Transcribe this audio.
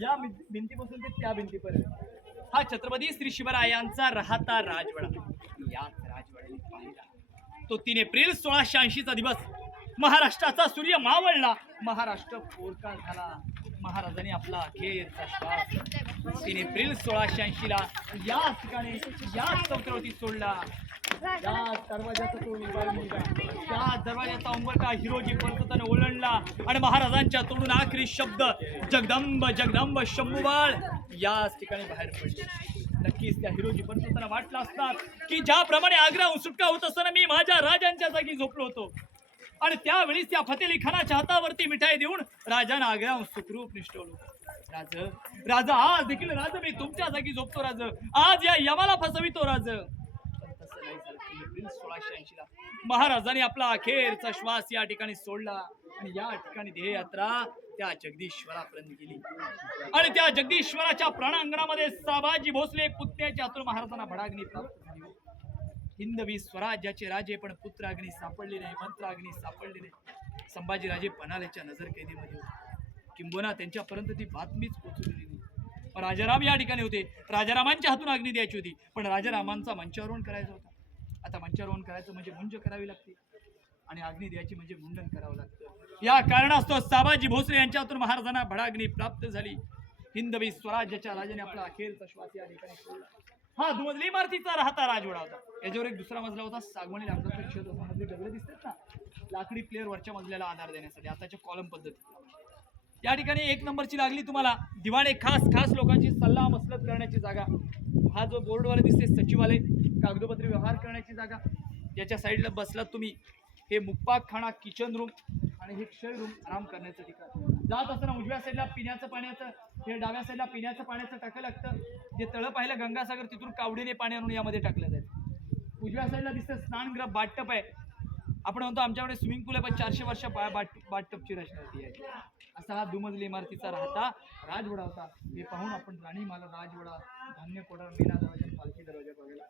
या भिंतीपासून ते त्या भिंतीपर्यंत हा छत्रपती श्री शिवरायांचा राहता राजवाडा. याच राजवाड्याने पाहिला तो 3 एप्रिल 1680 चा दिवस. महाराष्ट्राचा सूर्य मावळला, महाराष्ट्र पोरका झाला. महाराजांनी आपला अखेरचा श्वास 3 एप्रिल 1680 ला याच ठिकाणी याच चौतरवती सोडला. त्या दरवाजाचा तो मुलगा, त्या दरवाजाचा उंबरठा हिरोजी परतताना ओळंडला आणि महाराजांच्या तोंडून आखरी शब्द जगदंब जगदंब शंभूबाळ याच ठिकाणी बाहेर पडले. नक्कीच त्या हिरोजी परतताना वाटलं असणार की ज्याप्रमाणे आग्र्याहून सुटका होत असताना मी माझ्या राजांच्या जागी झोपलो होतो आणि त्यावेळीच त्या फतेली खानाच्या हातावरती मिठाई देऊन राजांना आग्र्याहून सुखरूप निष्ठवलो. राजा आज देखील राज मी तुमच्या जागी झोपतो राज, आज या यमाला फसवितो राज. 1680 ला महाराजांनी आपला अखेरचा श्वास या ठिकाणी सोडला आणि या ठिकाणी ध्येययात्रा त्या जगदीश्वरापर्यंत गेली आणि त्या जगदीश्वराच्या प्राणांगणामध्ये साबाजी भोसले पुतण्याच्या हातून महाराजांना भडाग्नी प्राप्त झाली. हिंदवी स्वराज्याचे राजे पण पुत्राग्नी सापडले नाही, मंत्राग्नी सापडले नाही. संभाजीराजे पणाल्याच्या नजरकैदेमध्ये होते, किंबहुना त्यांच्यापर्यंत ती बातमीच पोहोचलेली नाही. राजाराम या ठिकाणी होते, राजारामांच्या हातून अग्नी द्यायची होती, पण राजारामांचा मंचारोहण करायचा होता. आता मंचारोहण करायचं म्हणजे मुंज करावी लागते आणि अग्नी द्यायची म्हणजे मुंडन करावं लागतं. या कारणास्तव साबाजी भोसले यांच्या हातून महाराजांना भडाग्नी प्राप्त झाली. हिंदवी स्वराज्याच्या राजाने आपला अखेरचा श्वास या ठिकाणी सोडला. हा दुमजली इमारतीचा राहता राजवाडा होता. याच्यावर एक दुसरा मजला होता, सागवानी लाकडाचा छत होता. मधली दगड दिसतात ना, लाकडी प्लेअर वरच्या मजल्याला आधार देण्यासाठी, आताच्या कॉलम पद्धती. या ठिकाणी 1 नंबरची लागली तुम्हाला दिवाणे, खास खास लोकांची सल्ला मसलत करण्याची जागा. हा जो बोर्डवाले दिसते सचिवालय, कागदोपत्री व्यवहार करण्याची जागा. ज्याच्या साईडला बसलात तुम्ही हे मुक्पाक खाना, किचन रूम आणि हे क्षय रूम, आराम करण्याचं ठिकाण. जात असताना उजव्या साईडला पिण्याचं पाण्याचं, हे डाव्या साईडला पिण्याचं पाण्याचं टाकलं लागतं. जे तळं पाहिलं गंगासागर, तिथून कावडीने पाणी आणून यामध्ये टाकलं जातं. उजव्या साईडला दिसतं स्नानगृह, बाथटब आहे. आपण म्हणतो आमच्याकडे स्विमिंग पूल आहे, पण 400 वर्ष बाथटबची रचना होती आहे. असा हा दुमजली इमारतीचा राहता राजवाडा होता. हे पाहून आपण राणी माला राजवाडा, धान्य कोठार, मीना दरवाजा, पालखी दरवाजा बघायला